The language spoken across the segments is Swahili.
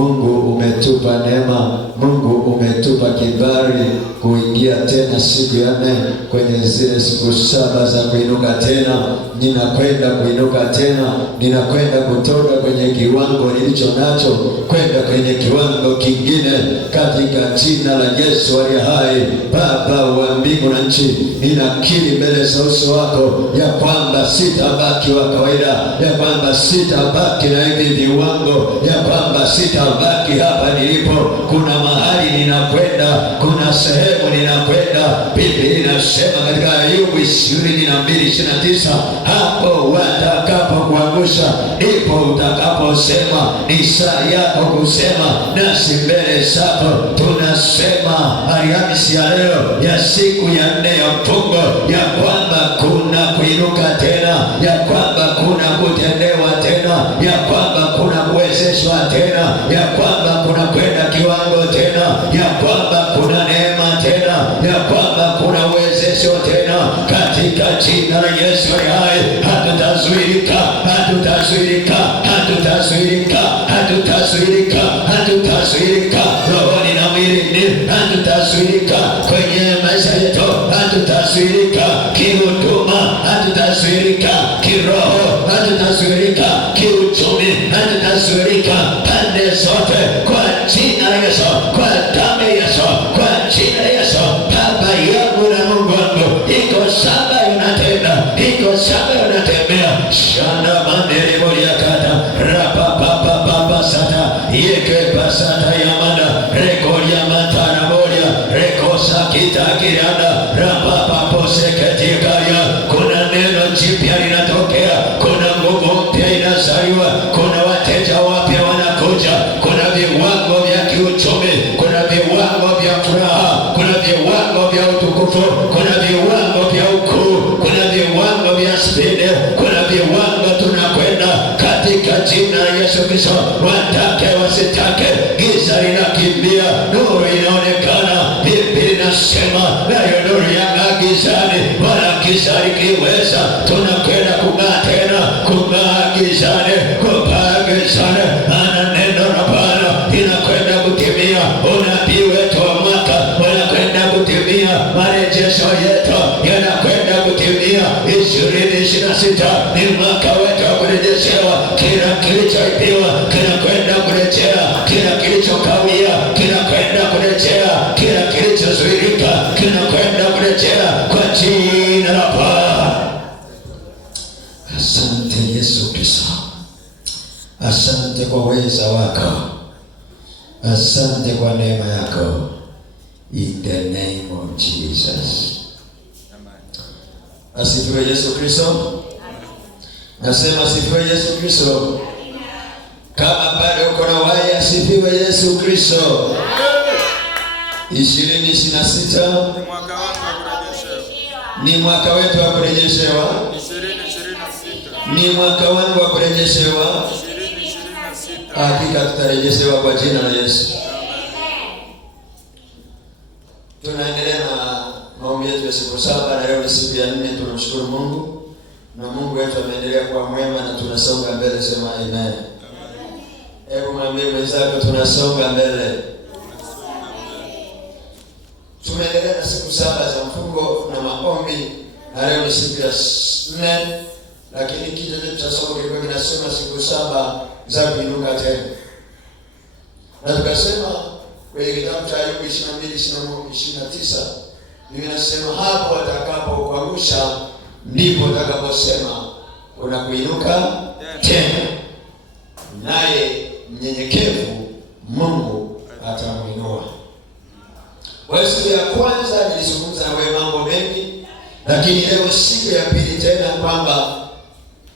Mungu umetupa neema, Mungu umetupa kibali kuingia tena siku ya 4 kwenye zile siku 7 za kuinuka tena. Ninakwenda kuinuka tena, ninakwenda kutoka kwenye kiwango nilicho nacho kwenda kwenye kiwango kingine katika jina la Yesu aliye hai. Baba wa mbingu na nchi, ninakiri mbele za uso wako ya kwamba sitabaki wa kawaida, ya kwamba sitabaki na hivi viwango, ya kwamba sitabaki hapa nilipo. Kuna mahali ninakwenda, kuna sehemu ninakwenda. Biblia inasema katika Ayubu 22:29, hapo watakapokuangusha ndipo utakaposema ni saa yako kusema, nasi mbele zako tunasema Alhamisi ya leo ya siku ya 4 ya mfungo, ya kwamba kuna kuinuka tena, ya kwamba kuna kutendewa tena, ya kwamba kuna kuwezeshwa tena, ya kwamba kuna kwenda kiwango tena, ya kwamba kuna neema tena, ya kwamba kuna uwezesho tena katika jina la Yesu hai. Hatutazuilika, hatutazuilika, hatutazuilika, hatutazuilika, hatutazuilika rohoni na mwilini, hatutazuilika kwenye maisha yetu, hatutazuilika kihuduma, hatutazuilika kiroho, hatutazuilika kiuchumi, hatutazuilika pande zote kwa jina la Yesu, kwa damu ya Yesu, kwa jina la Yesu. Baba yangu na Mungu wangu, iko shamba unatenda, iko shamba unatembea. Shanda mandere moria kata rapa papa papa sata yeke pasata yamanda rekoria matana moria rekosa kita kiranda rapa papo seketikaria. Kuna neno jipya linatokea, kuna nguvu mpya inazaliwa, kuna wateja wapya wanakuja, kuna viwango vya kiuchumi, kuna viwango vya furaha, kuna viwango vya utukufu, kuna viwango vya ukuu, kuna viwango vya spidi, kuna viwango tunakwenda katika jina la Yesu Kristo. Watake wasitake, giza linakimbia, nuru inaonekana. Biblia inasema nayo nuru yang'aa gizani, wala giza likiweza. Tunakwenda kung'aa tena, kung'aa gizani, kupaa gizani. Ana neno la Bwana inakwenda kutimia. Unabii wetu wa mwaka unakwenda kutimia, marejesho yetu yanakwenda kutimia. 2026 ni mwaka wetu wa kurejeshewa. Kila kilichoibiwa kinakwenda kurejea, kila kilichokawia kinakwenda kurejea, kila kilichozuilika kinakwenda kurejea kwa jina la Bwana. Asante Yesu Kristo, asante kwa uweza wako, asante kwa neema yako. In the name of Jesus. Asifiwe Yesu Kristo. Nasema asifiwe Yesu Kristo. Kama bado uko na uhai, asifiwe Yesu Kristo. 2026 ni mwaka wetu wa kurejeshewa. Ni mwaka wangu wa kurejeshewa. Hakika tutarejeshewa kwa jina la Yesu. Tunaendelea na maombi yetu ya siku 7 na leo ni siku ya 4. Tunamshukuru Mungu na Mungu wetu ameendelea kuwa mwema na tunasonga mbele. Sema amen. Hebu mwambie mwenzako tunasonga mbele. Tumeendelea na siku 7 za mfungo na maombi na leo ni siku ya 4, lakini kitu chetu cha somo kilikuwa kinasema siku 7 za kuinuka tena. Na tukasema kwenye kitabu cha Ayubu 22:29 Biblia inasema hapo atakapokuangusha ndipo atakaposema kuna kuinuka tena, naye mnyenyekevu Mungu atamuinua. Kwa siku ya kwanza nilizungumza na wewe mambo mengi, lakini leo siku ya pili tena, kwamba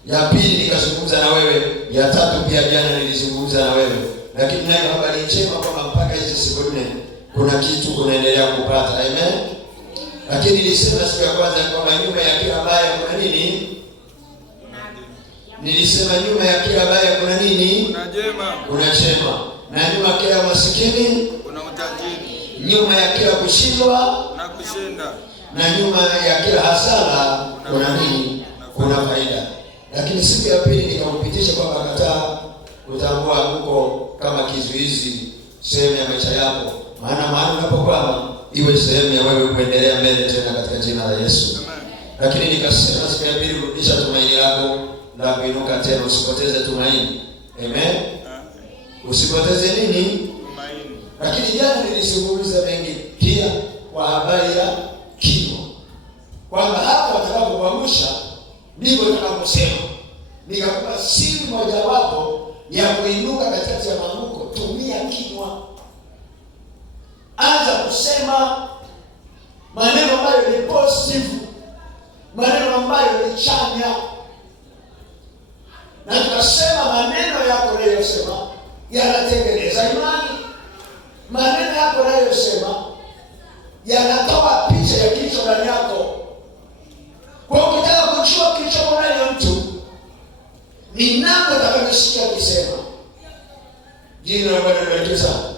ya pili nikazungumza na wewe, ya tatu pia jana nilizungumza na wewe, lakini nayo habari njema kwamba mpaka hizo siku 4 kuna kitu unaendelea kupata. Amen. Lakini nilisema siku ya kwanza kwamba nyuma ya kila baya kuna nini? Nilisema nyuma ya kila baya kuna nini? Kuna jema. Kuna jema. Na nyuma ya kila masikini kuna utajiri. Nyuma ya kila kushindwa na kushinda. Na nyuma ya kila hasara kuna nini? Kuna faida. Lakini siku ya pili nikampitisha kwamba kataa Utambua anguko kama kizuizi sehemu ya maisha yako, maana mahali unapokwama iwe sehemu ya wewe kuendelea mbele tena katika jina la Yesu. Lakini nikasema siku ya pili, rudisha tumaini lako la kuinuka tena, usipoteze tumaini. Amen. Usipoteze nini? Tumaini. Lakini jana nilizungumza mengi pia kwa habari ya kinywa, kwamba hapo atakapokuangusha ndivyo utakaposema. Nikakupa siri mojawapo ya kuinuka katikati ya maanguko. Tumia kinywa. Anza kusema maneno ambayo ni positive, maneno ambayo ni chanya. Na tukasema maneno yako unayosema yanatengeneza imani. Maneno yako unayosema yanatoa picha ya kichwa ndani yako. Kwa ukitaka kujua kichwa ndani ya mtu, ni nani atakayesikia akisema. Jina la Bwana libarikiwe sana.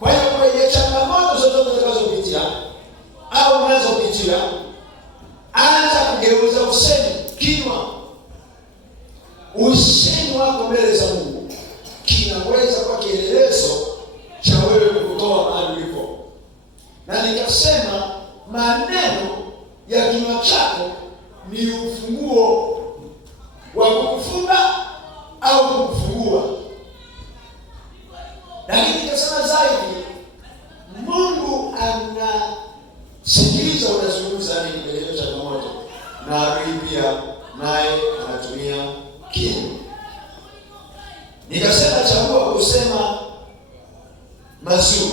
Kwa hiyo kwenye changamoto zote utakazopitia au unazopitia, anza kugeuza usemi, kinywa. Usemi wako mbele za Mungu kinaweza kuwa kielelezo cha wewe kutoa mahali ulipo. Na nikasema maneno ya kinywa chako ni ufunguo wa kukufunga au kukufungua. Lakini nikasema zaidi, Mungu anasikiliza unazungumza nini kwenye hiyo changamoto, na adui pia naye anatumia kinywa. Nikasema chagua kusema mazuri,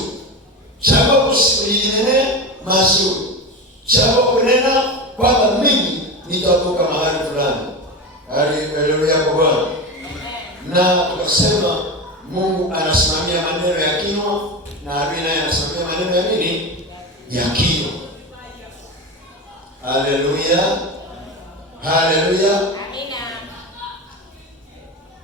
chagua kusinene mazuri, chagua kunena kwamba mimi nitavuka mahali fulani. Haleluya kwa Bwana. Na tukasema Mungu anasimamia maneno ya kinywa, na adui naye anasimamia maneno ya nini? Ya kinywa. Haleluya. Haleluya. Amina.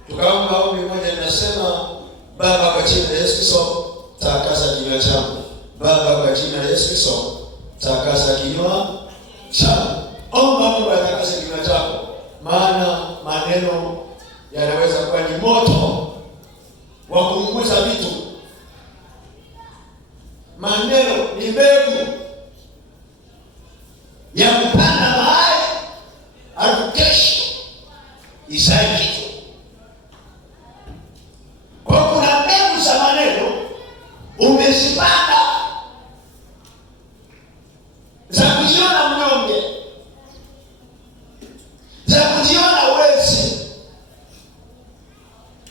Tukaomba ombi moja, linasema Baba, kwa jina la Yesu Kristo, takasa kinywa changu. Baba, kwa jina la Yesu Kristo, takasa kinywa changu. Omba Mungu atakase kinywa chako, maana maneno yanaweza kuwa ni moto wa kuunguza vitu. Maneno ni mbegu ya kupanda mahali halafu kesho isae kitu. Kwa kuna mbegu za maneno umezipanda za kujiona mnyonge, za kujiona uwezi,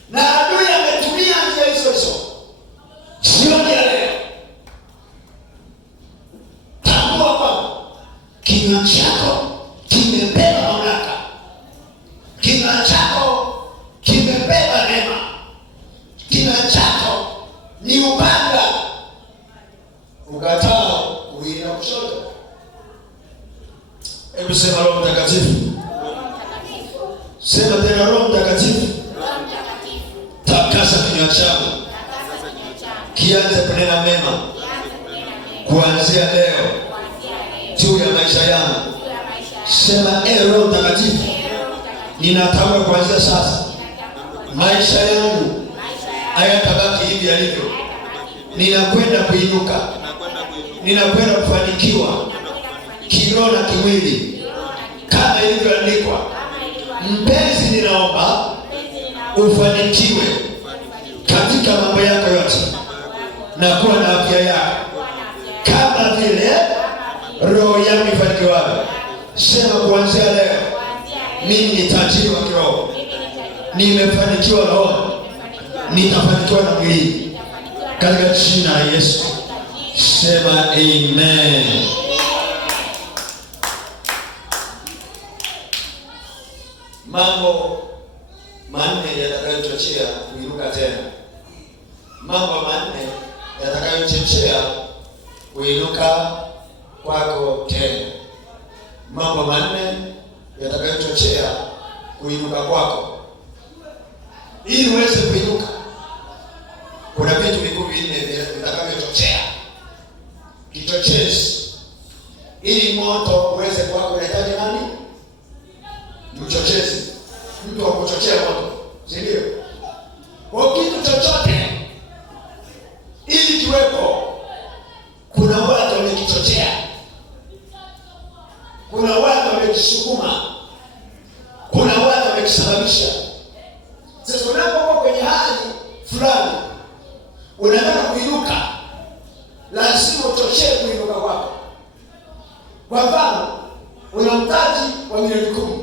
na adui ametumia njia hizo hizo. Jioni ya leo tambua kwamba kinywa chako kimebeba mamlaka, kinywa chako kimebeba neema, kinywa chako ni upanga. Ukataa kuina kushoto. Hebu sema Roho Mtakatifu. Sema tena Roho Mtakatifu. Takasa kinywa changu, kianze kunena mema kuanzia leo juu ya maisha yangu. Sema Roho Mtakatifu, ninatamka kuanzia sasa maisha yangu hayatabaki hivi yalivyo. Ninakwenda kuinuka, ninakwenda kufanikiwa kiroho na kimwili kama ilivyoandikwa. Mpenzi, ninaomba ufanikiwe katika mambo yako yote na kuwa na afya yako kama vile roho yangu ifanikiwavyo. Sema kuanzia leo mimi ni tajiri wa kiroho, nimefanikiwa roho, nitafanikiwa na mwili katika jina la Yesu. Sema amen. Mambo manne yatakayochochea kuinuka tena. Mambo manne yatakayochochea kuinuka kwako tena. Mambo manne yatakayochochea kuinuka kwako. Ili uweze kuinuka, kuna vitu vikuu vinne vitakavyochochea. Kichochezi. Ili moto uweze kwako unahitaji nani? Mchochezi. Mtu wa kuchochea moto, si ndio? wamesukuma, kuna watu wamekisababisha. Sasa unapokuwa kwenye hali fulani unataka kuinuka, lazima uchochee kuinuka kwako. Kwa mfano, una mtaji wa milioni 10,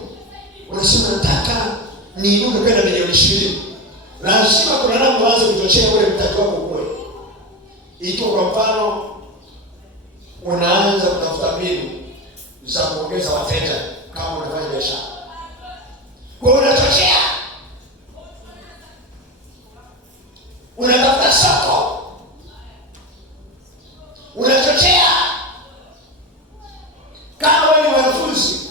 unasema nataka niinuke kwenda milioni 20. Lazima kuna namna uanze kuchochea ule mtaji wako ukue. Ikiwa kwa mfano unaanza kutafuta mbinu za kuongeza wateja kama unafanya biashara, kwa unachochea, unatafuta soko, unachochea. Kama wewe ni mwanafunzi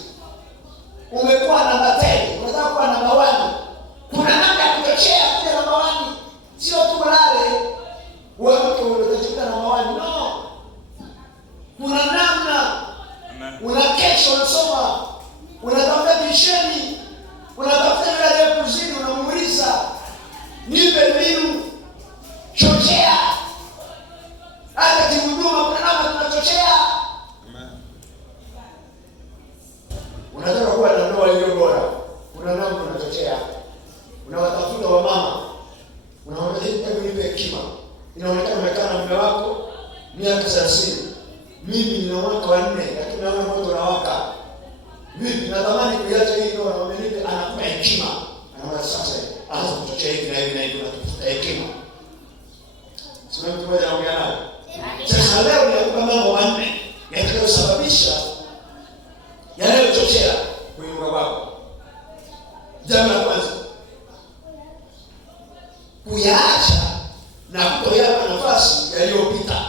umekuwa namba 10, unataka kuwa namba 1, kuna namna ya kuchochea kuja namba 1. Sio tu kulale wewe unatafuta namba 1, no. Kuna namna. Unakesha unasoma, unatafuta bisheni, unatafuta yule aliyekuzidi, unamuuliza nipe mbinu, chochea. Hata kihuduma kuna namna tunachochea. Unataka kuwa na ndoa iliyo bora, kuna namna tunachochea. Unawatafuta wamama, unaona hebu nipe hekima. Inaonekana umekaa na mume wako miaka 30. Mimi nina mwaka wa 4, lakini naona moto unawaka. Vipi, natamani kuiacha hii ndoa, na umenipe, anakupa hekima. Anaona sasa anza kuchochea hivi na hivi na hivi, unatafuta hekima. Sio mtu mmoja anaongea naye. Sasa leo ninakupa mambo 4 yatakayosababisha yanayochochea kuinuka kwako. Jambo la kwanza, kuyaacha na kutoyapa nafasi yaliyopita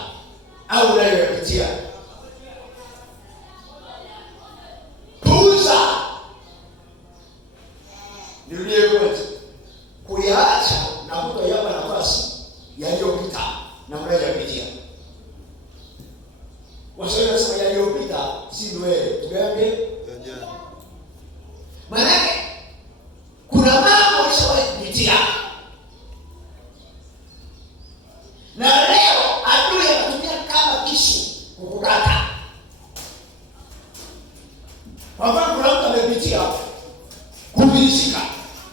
au unayoyapitia. Puuza. Nirudie kwetu. Kuyaacha na kutoyapa nafasi yaliyopita na unayoyapitia. Waswahili wanasema yaliyopita si ndwele. Tugaambie? Maanake kuna mambo ulishawahi kupitia. Na leo adui anatumia kama kisu kukukata. Kwa mfano, kuna mtu amepitia kufilisika.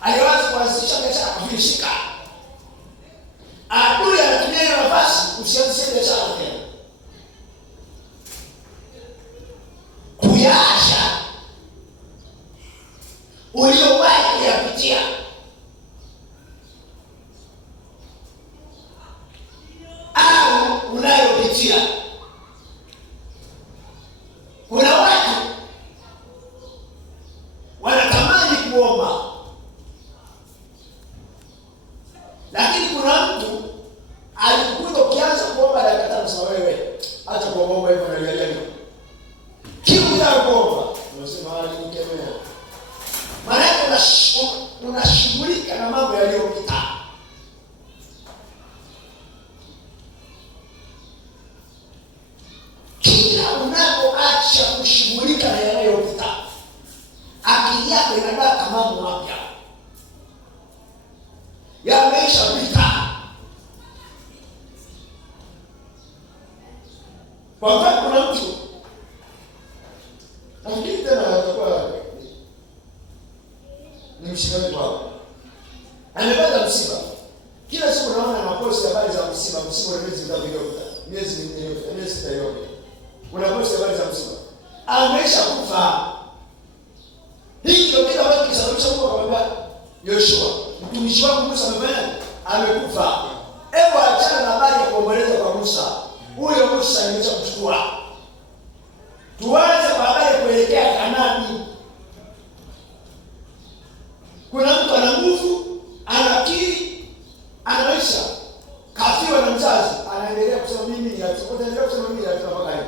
Aliwahi kuanzisha biashara kufilisika. Adui anatumia hiyo nafasi usianzishe biashara tena. Kuyaacha uliowahi kuyapitia. Unayopitia. Kuna watu wanatamani kuomba, lakini kuna mtu alikuja ukianza kuomba dakika 5 sasa, wewe acha kuomba hivyo na yale kitu cha kuomba unasema hali nikemea. Maana unashughulika na mambo yaliyopita. Kila unapoacha kushughulika na yanayopita, akili yako inadaka mambo mapya yameshapita. Kwa sababu kuna mtu nafikiri tena atakuwa ni mshikaji wako, amepata msiba. Kila siku naona maposti habari za msiba, msiba wa miezi mitatu iliyopita, miezi 6 iliyopita. Unaposti habari za msiba. Amesha kufa. Hii ndio kitu ambacho kisababisha kwa Yoshua, mtumishi wako Musa amekufa. Hebu achana na habari ya kuomboleza kwa Musa. Huyo Musa amesha kuchukua. Tuanze kwa habari ya kuelekea Kanaani. Kuna mtu ana nguvu, ana akili, anaisha. Kafiwa na mzazi, anaendelea kusema mimi ni yatima. Utaendelea kusema mimi ni yatima mpaka lini?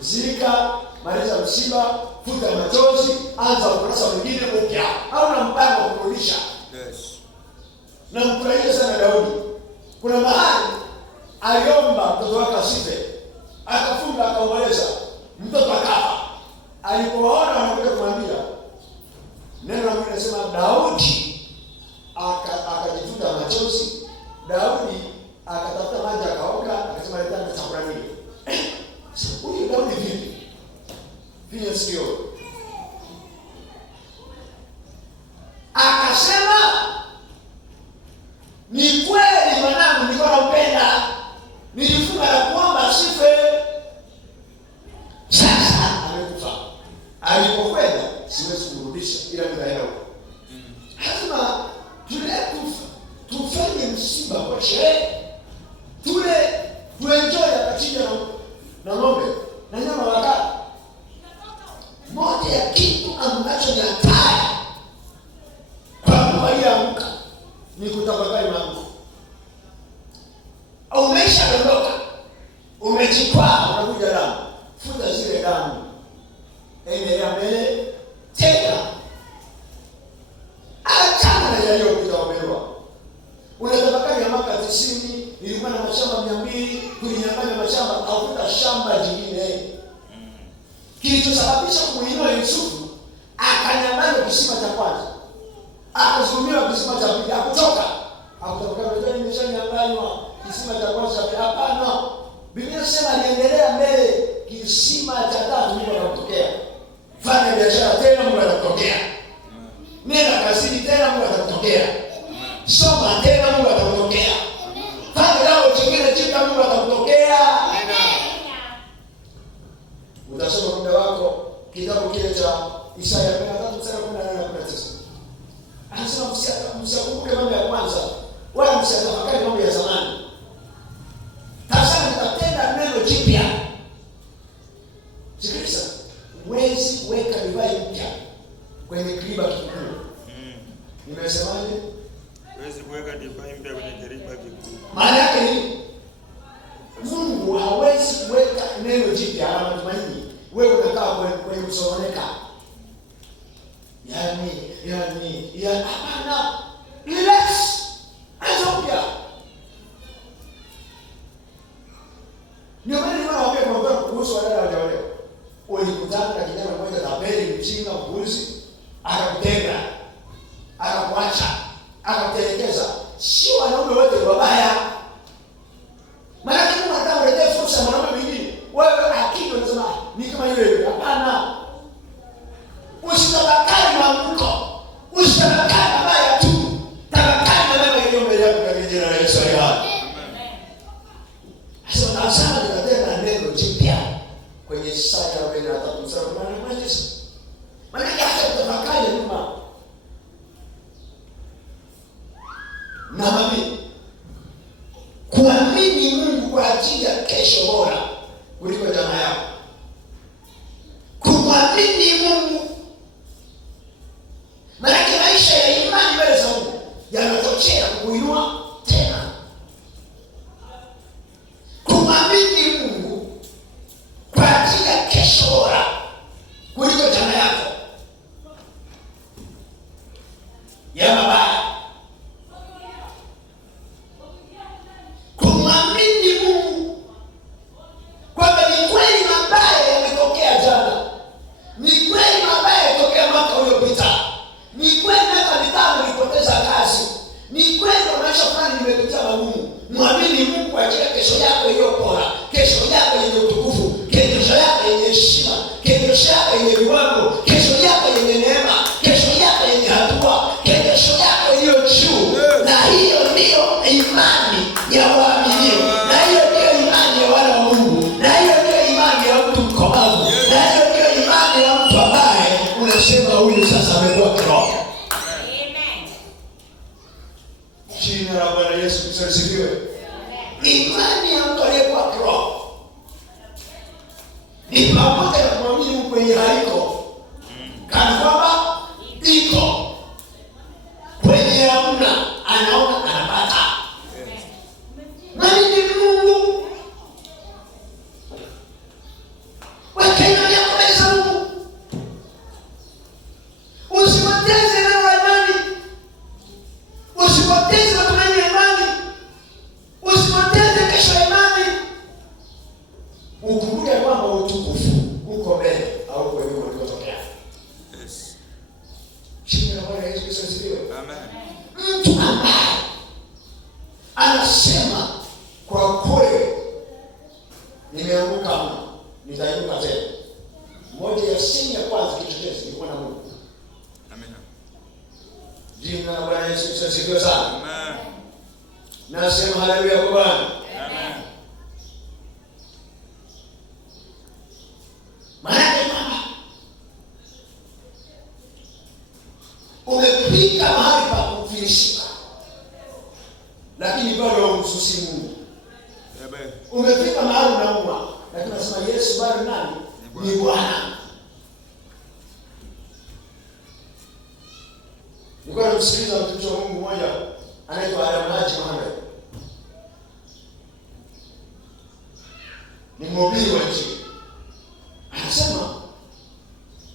Zika, maliza msiba, futa machozi, anza ukurasa mwingine mpya. Hauna mpango wa kurudisha. Yes. Na mfurahie sana Daudi. Kuna mahali aliomba mtoto wake asife. Akafunga akaomboleza. Mtoto akafa. Alipoona wanakuja kumwambia, neno la Mungu linasema Daudi akajifuta machozi. Daudi akatafuta maji akaoga, akasema letani chakula nini. Huyu Daudi vipi? Pia sio kwa sherehe. Tuenjoy akachinja na ng'ombe na nyama wakati. Moja ya kitu ambacho ni hatari kwa mtu aliyeamka ni kutafakari mambo. Umeshaondoka, umejikwaa, unakuja damu. Futa zile damu, endelea mbele tena. Achana na yaliyopita wapendwa. Unatafakari ya mwaka 90 ilikuwa na mashamba 200, kulinyang'anya mashamba, hakuta shamba jingine. Kilichosababisha kumuinua Yusufu, akanyang'anywa kisima cha kwanza, akazulumiwa kisima cha pili, hakutoka. Hakutafakari nimeshanyang'anywa kisima cha kwanza. Hapana, Biblia inasema aliendelea mbele. Kisima cha tatu Mungu anakutokea. Fanya biashara tena, Mungu anakutokea. Nenda kazini tena, Mungu atakutokea. Soma tena, Mungu atakutokea. Fanya lao jingine jipya, Mungu atakutokea. Utasoma muda wako kitabu kile cha Isaya 43:18-19. Anasema msikumbuke mambo ya kwanza, wala msitafakari mambo ya zamani. Tazama nitatenda neno jipya. Sikiliza, huwezi kuweka divai mpya kwenye kiriba kikuu. Nimesemaje? Huwezi kuweka divai mpya kwenye kiriba kikuu. Maana yake ni Mungu hawezi kuweka neno jipya la matumaini. Wewe unakaa kwenye msononeka. Hapana. Relax. Anza upya. Ndio maana nimewaambia kwa kuhusu wadada waliolewa. Ulikutana na kijana mmoja tapeli, mjinga, mbuzi, akakutenga, akakuacha, akakutelekeza. Si wanaume wote wabaya. Maana kama unataka kuleta fursa mwanaume mwingine, wewe akili unasema ni kama yule. Hapana. Usitafakari mamko. Usitafakari mabaya tu. Tafakari na mema yaliyo mbele yako kwa jina la Yesu. Sasa nasema nitatenda neno jipya kwenye Isaya 43:18. Maana hata kutafakari nyuma. Na mami kuamini Mungu kwa ajili ya kesho bora kuliko jana yako. Kumwamini Mungu. Maana maisha ya imani mbele za Mungu yanatokea kukuinua tena. Kumwamini Mungu kwa ajili ya kesho bora kuliko jana yako ya mabaya. Kumwamini Mungu kwamba ni kweli mabaya yametokea jana, ni kweli mabaya yametokea mwaka uliopita, ni kweli hata mitano nilipoteza kazi, ni kweli maisha fulani nimepitia magumu. Mwamini Mungu kwa ajili ya kesho yako iliyo bora, kesho yako yenye utukufu, kesho yako yenye heshima, kesho yako yenye viwango, kesho yako yenye neema, kesho yako yenye hatua, kesho yako iliyo juu. Na hiyo ndiyo imani ya waaminio, na hiyo ndiyo imani ya wana wa Mungu, na hiyo ndiyo imani ya mtu mkomavu, na hiyo ndiyo imani ya mtu ambaye unasema huyu sasa amekuwa kiroho. Jina la Bwana Yesu Kristo lisifiwe. Imani ya mtu aliyekuwa kiroho ni pamoja na kumwamini Mungu kwenye haiko, kana kwamba iko kwenye hamna, anaona anapata. Mwamini Mungu. Wekeni yako mbele za Mungu. Usipoteze neno la imani. Usipoteze matumaini ya imani. Usipoteze kesho ya imani. Ukumbuke kwamba utukufu uko mbele au kwa nyuma ulikotokea. Yes. Jina la Bwana Yesu Kristo lisifiwe. Amen. Mtu ambaye anasema kwa kweli nimeanguka mno, nitainuka tena. Moja ya siri ya kwanza kichochezi ni kuwa na Mungu. Amen. Jina la Bwana Yesu Kristo lisifiwe sana. Amen. Nasema haleluya kwa Bwana. Amen. Maana mama umefika mahali pa kufilisika, lakini bado unajua umsusi Mungu. Umefika mahali unaumwa, lakini unasema Yesu bado nani? Ni Bwana. Nilikuwa namsikiliza mtumishi wa Mungu mmoja anaitwa Adam Haji Mohamed. Ni mhubiri wa nchi. Anasema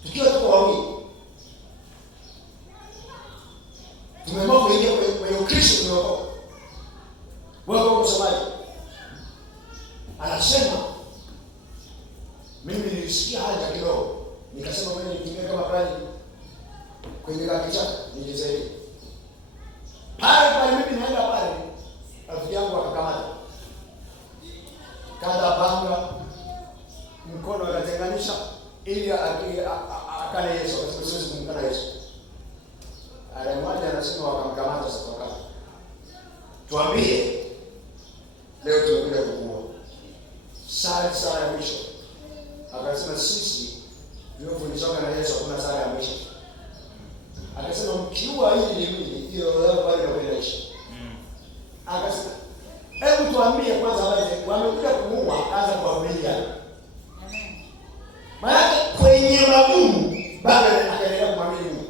tukiwa tuko wawili tumeamua kuingia kwenye Ukristo, tumeokoka. Wako msomaji. Anasema mimi nilisikia haja kidogo, nikasema mimi nitumie kama plani kwenye kichaka nijisaidie. Pale mimi naenda pale, rafiki yangu akakamata. Kada panga mkono akatenganisha ili akale Yesu, kwa sababu kumkana Yesu. Mmoja anasema wakamkamata sasa wakati. Tuambie leo tunakuja kukuua. Saa ya mwisho. Akasema sisi tunafundishwa na Yesu hakuna saa ya mwisho. Akasema mkiua hili ni mimi, hiyo bali inaishi. Akasema hebu tuambie kwanza wale wamekuja kumuua, akaanza kuwahubiria. Amen. Maana kwenye magumu bado akaendelea kumwamini Mungu.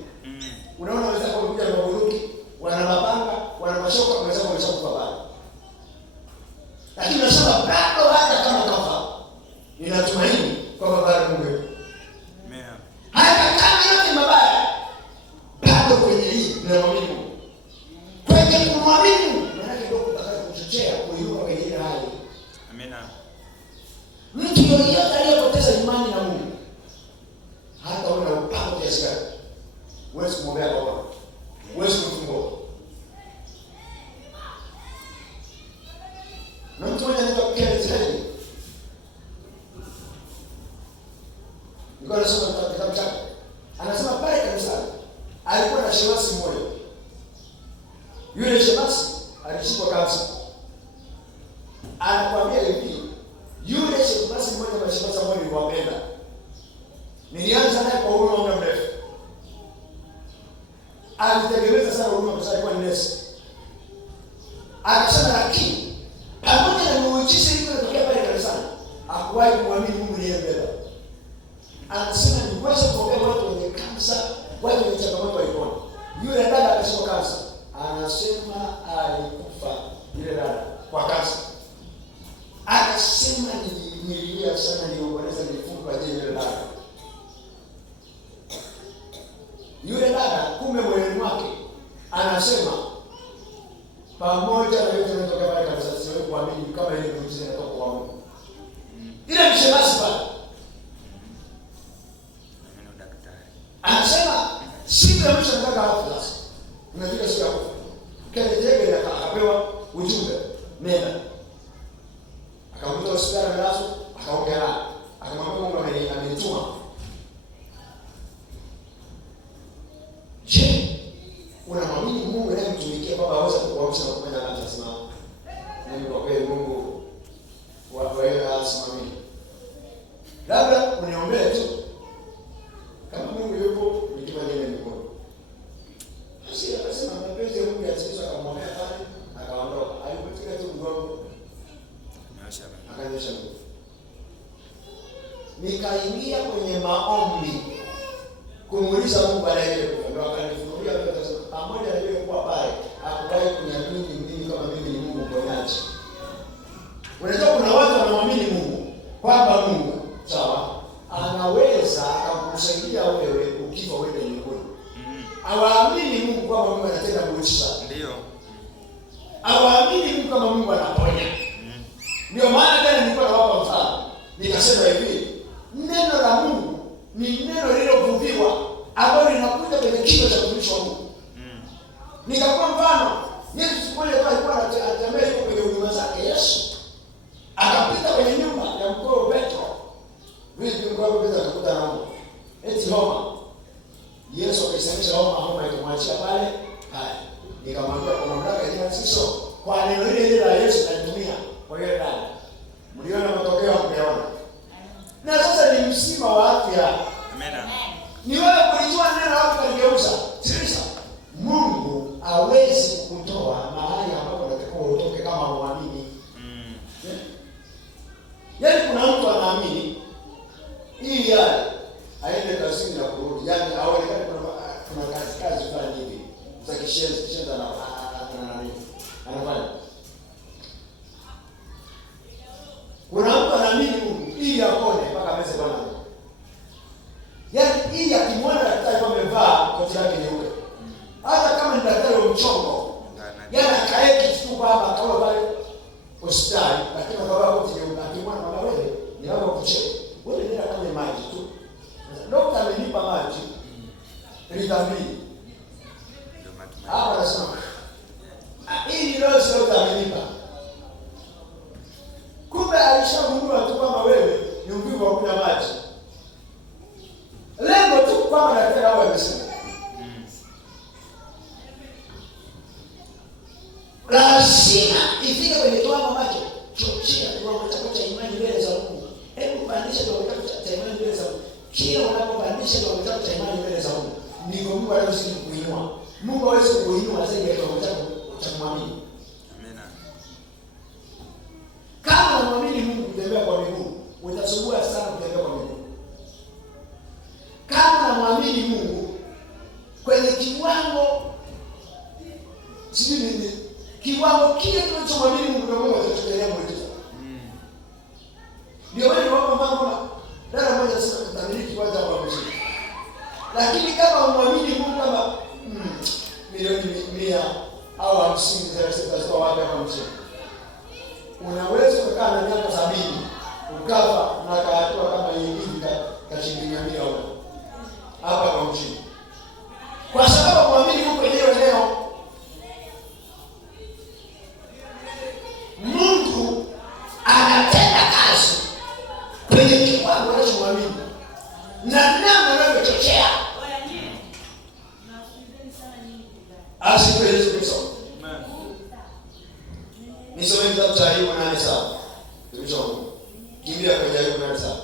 Unaona wenzako wamekuja na bunduki, wana mapanga, wana mashoka, wenzako wameshakufa bado. Lakini nasema bado hata kama kafa, ninatumaini kwamba bado Mungu yupo. Amen. Hata kama yote mabaya, bado kwenye hii ninamwamini Mungu. Kwenye kumwamini Mungu, maana ndio kuchochea kuinuka kwenye ile hali. Amen. Mtu yeyote aliyepoteza imani na Mungu, hata una upako kiasi gani, huwezi kumwombea kwa Bwana. Huwezi kumfungua. Na mtu mmoja anaitwa Kenneth Hagin. Nilikuwa nasoma kitabu chake. Anasema pale kanisani alikuwa na shemasi mmoja. Yule shemasi alishikwa kansa. Anakuambia hivi, yule shemasi mmoja na shemasi mmoja niliwapenda. Nilianza naye kwa huruma muda mrefu. Alitegemeza sana huruma kwa sababu alikuwa ni nesi. Akasema lakini pamoja na muujiza iliyotokea pale kanisani, hakuwahi kumwamini Mungu ndiye mbele. Anasema ni uwezo kuombea watu wenye kansa, watu wenye changamoto walipona. Yule dada akashikwa kansa. Anasema alikufa yule dada kwa kansa. Akasema nililia sana, niliomboleza, nilifunga kwa ajili ya yule dada. Yule dada kumbe moyoni mwake anasema pamoja na yote yanayotokea pale kanisa, siwezi kuamini kama ile muujiza inatoka kwa Mungu. Ile mshemasi pale anasema siku ya mwisho nataka hapo sasa. Imefika siku ya kufa. Kile akapewa ujumbe, nenda. Akamkuta hospitali amelazwa, akaongea naye. Akamwambia Mungu amenituma. Je, unamwamini Mungu anayemtumikia Baba aweza kukuamsha na kufanya anachosimama? Mimi kwa kweli Mungu wa yeye asimamie. Labda uniombee tu. Kama Mungu yupo, nikiwa nime mkono. Basi akasema mapenzi ya Mungu yatimizwe, akamwambia pale, akaondoka. Alipotika tu mgongo, akanyosha mguu. Nikaingia kwenye maombi kumuuliza Mungu anayeelewa. Ndio akanifunulia yote sasa. Pamoja na yeye kuwa pale, hakuwahi kuniamini mimi kama mimi ni Mungu mponyaji. Unajua kuna watu wanaamini Mungu kwamba Mungu sawa anaweza akakusaidia wewe ukifa wewe mbinguni. Hawaamini Mungu kwamba Mungu anatenda muujiza. Ndio. Hawaamini Mungu kama Mungu anaponya. Ndio maana jana nilikuwa nawapa mfano. Nikasema hivi, neno la Mungu ni neno lililovuviwa ambalo linakuja kwenye kinywa cha mtumishi wa Mungu. Nikakupa mfano, Yesu siku ile alikuwa anatembea kwenye huduma zake Yesu. Akapita kwenye nyumba ya mkuu Petro. Vipi mkuu Petro akakuta na Mungu. Eti homa. Yesu akisema homa ikamwachia pale. Haya. Nikamwambia kwa mamlaka ya Yesu, kwa neno lile la Yesu alitumia kwa ile dada. Mliona matokeo mmeona. Na sasa ni msima wa afya. Amen. Ni wewe kulijua neno lako kaligeuza. Sikiliza. Mungu hawezi kukutoa mahali ambapo unatakiwa utoke kama Kuna mtu anaamini Mungu ili apone mpaka ameze Bwana. Yaani ili akimwona daktari kama amevaa koti lake nyeupe, hata kama ni daktari wa mchongo, yaani akae kitu kwamba kama pale hospitali, lakini akavaa koti nyeupe, akimwona kama wewe ni hapo kucheka. Wewe nenda kama maji tu. Daktari amenipa maji lita 2. Hapa anasema hii ndio daktari amenipa. Kumbe alishagundua tu kwamba wewe ni mvivu wa kunywa maji. Lengo tu kwamba daktari awe amesema. Lazima ifike kwenye kiwango ambacho chochea kiwango cha imani mbele za Mungu. Hebu pandisha kiwango cha imani mbele za Mungu. Kila unapopandisha kiwango cha imani mbele za Mungu, ndivyo Mungu anazidi kukuinua. Mungu hawezi kukuinua zaidi ya kiwango chako cha kumwamini. Kama unamwamini Mungu kutembea kwa miguu, utasumbua sana kutembea kwa miguu. Kama unamwamini Mungu kwenye kiwango kiwango kile tunachomwamini Mungu ndio Mungu atatutetea muujiza. Ndio wewe wako mama dada mmoja sasa tutamiliki kwanza kwa mshirika. Lakini kama unamwamini Mungu kama milioni 100 au 50 zitatoka wapi kwa mshirika? Unaweza kukaa na miaka 70 ukafa na kaatoa kama nyingine ka shilingi 100 au hapa kwa mjini. Kwa sababu muamini Mungu mwenyewe leo. Mungu anatenda kazi kwenye kiwango unachomwamini. Na namna unavyochochea. Asifiwe Yesu Kristo. Nisome kitabu cha Ayubu 8:7. Tulisoma. Kimbia kwenye Ayubu 8:7.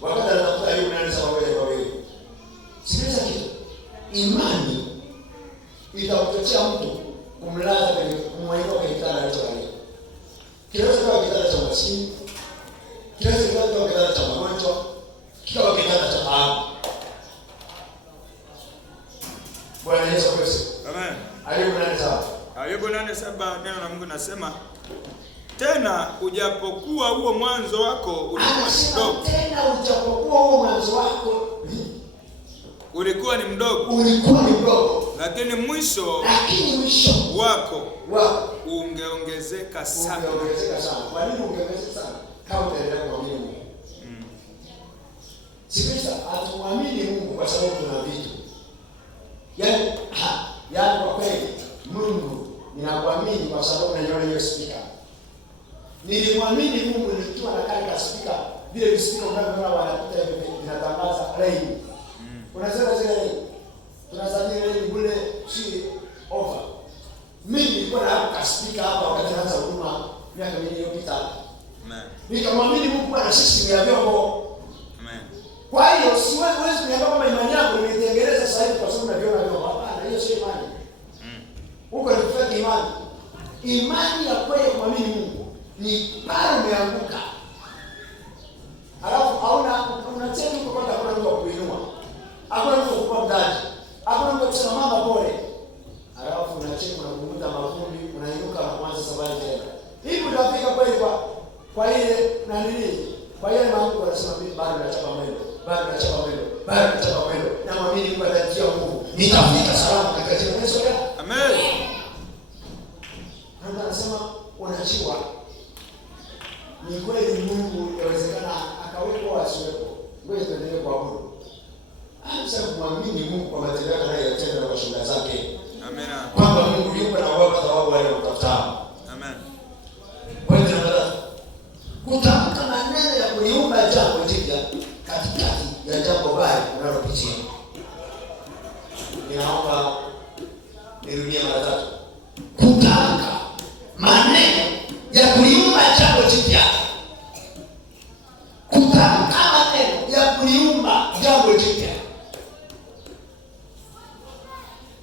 Wakati anatafuta Ayubu 8:7 wewe. Sikiliza kitu. Imani itakuchochea mtu kumlaza kwenye kumwinua kwenye kitanda alichokalia. Kinaweza kuwa kitanda cha maskini. Kinaweza kuwa kitanda cha magonjwa. Kikawa kitanda cha taabu. Bwana Yesu Kristo. Amen. Ayubu 8:7. Ayubu 8:7 neno la Mungu nasema, tena ujapokuwa huo mwanzo wako ulikuwa mdogo. Tena ujapokuwa huo mwanzo wako ulikuwa ni mdogo. Lakini mwisho wako ungeongezeka sana. Kwa nini ungeongezeka sana? Kama utaendelea kuamini Mungu. Sikiliza, hatuamini Mungu kwa sababu tuna vitu. Yaani kwa kweli Mungu ninakuamini kwa sababu naiona hiyo speaker. Nilimwamini Mungu nikiwa na kale ka speaker, vile speaker unavyoona wanapita hivi vinatangaza rain. Unasema zile rain. Tunasajili rain bure si offer. Mimi nilikuwa na ka speaker hapa wakati naanza huduma miaka mingi iliyopita. Amen. Nikamwamini Mungu kwa system ya vyombo. Amen. Kwa hiyo siwezi kuniambia kama imani yangu nimetengeneza sasa hivi kwa sababu naviona vyombo. Hapana, hiyo sio imani. Huko ni kufanya imani. Imani ya kweli kumwamini Mungu ni pale umeanguka. Alafu hauna unacheka huko kwa hakuna mtu wa kuinua. Hakuna mtu wa kukupa mtaji. Hakuna mtu wa kusema mama pole. Alafu unacheka na kuvuta mavumbi, unainuka na kuanza safari tena. Hivi utafika kweli kwa ile na nini? Kwa ile mambo wanasema mimi bado nachapa mwendo. Na mwamini Mungu atatia nguvu. Nitafika salama katika jina la Yesu. Amen. Mungu anasema unachiwa. Ni kweli Mungu yawezekana akaweko asiwepo. Ngoja tuendelee kuabudu. Anza kumwamini Mungu kwa matendo yake anayotenda na kwa shuhuda zake. Amen. Kwamba Mungu yupo na wao sababu wale wamtafutao. Amen. Wewe unataka kutamka maneno ya kuliumba jambo jipya katikati ya jambo baya unalopitia. Ninaomba nirudie mara tatu. Kutamka maneno ya kuliumba jambo jipya. Kutamka maneno ya kuliumba jambo jipya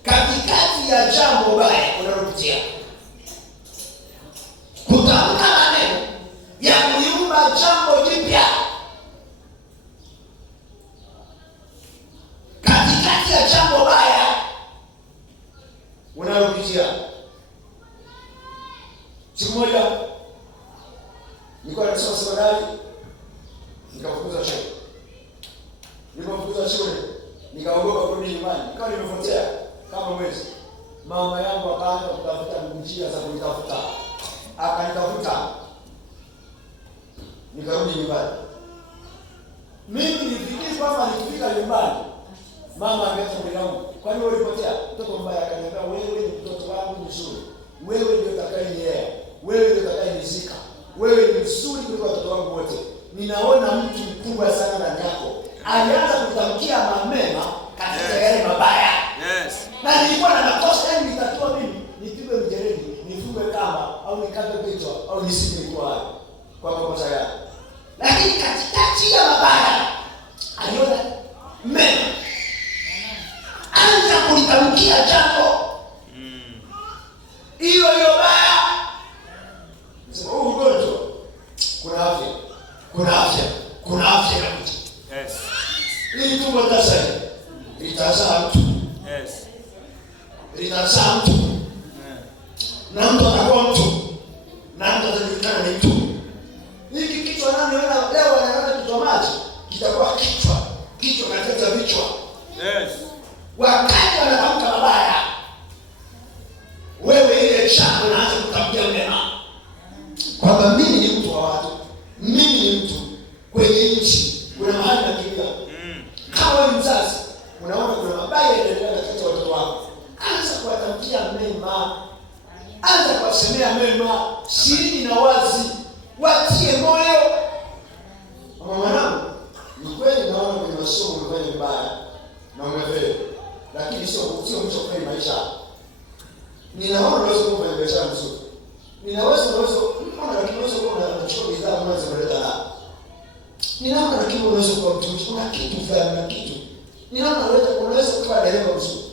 katikati ya jambo baya unalopitia. Nilikuwa nasoma sekondari, nikafukuzwa shule. Nilipofukuzwa shule, nikaogopa kurudi nyumbani. Nikawa nimepotea kama mwezi. Mama yangu akaanza kutafuta njia za kunitafuta. Akanitafuta. Nikarudi nyumbani. Mimi nilifikiri kwamba nikifika nyumbani mama angeanza kunilaumu. Kwa nini ulipotea? Mtoto mbaya. Akaniambia, wewe ni mtoto wangu mzuri. Wewe ndio utakayenielea. Wewe ndio utakayenizika. Wewe ni mzuri kuliko watoto wangu wote. Ninaona mtu mkubwa sana ndani yako. Alianza kutamkia maneno katika yale mabaya. Yes. Na nilikuwa na makosa, yani nitakiwa mimi nipigwe mjeledi, nifungwe kamba au nikate kichwa au nisipwe kwa makosa yangu. Lakini katikati ya mabaya aliona mema. Anza kulitamkia jambo. Hiyo baya. Sema ugonjwa. Kuna afya. Kuna afya ya mtu. Yes. Hii tumbo sasa litazaa mtu. Yes. Litazaa mtu. Na mtu anakuwa mtu. Na mtu atajulikana ni mtu. Hiki kichwa nani leo anaona kichwa maji, kitakuwa kichwa katika vichwa. Yes. Wakati wanatamka mabaya, wewe ile chako unaanza kutamkia mema. Kwamba mimi ni mtu wa watu. Mimi ni mtu kwenye nchi. Kuna mahali nakimbia. Kama wewe mzazi, unaona kuna mabaya yanaendelea katika watoto wako. Anza kuwatamkia mema. Anza kuwasemea mema. Siri na wazi. Watie moyo. Mwanangu, ni kweli naona kwenye masomo umefanya vibaya na umefeli. Lakini sio mwisho kwa maisha. Ninaona unaweza kufanya biashara nzuri. Unaweza kuwa unachukua bidhaa unaweza kuleta na. Ninaona lakini unaweza kuwa mtumishi, una kitu fulani na kitu. Ninaona unaweza kuwa dereva mzuri.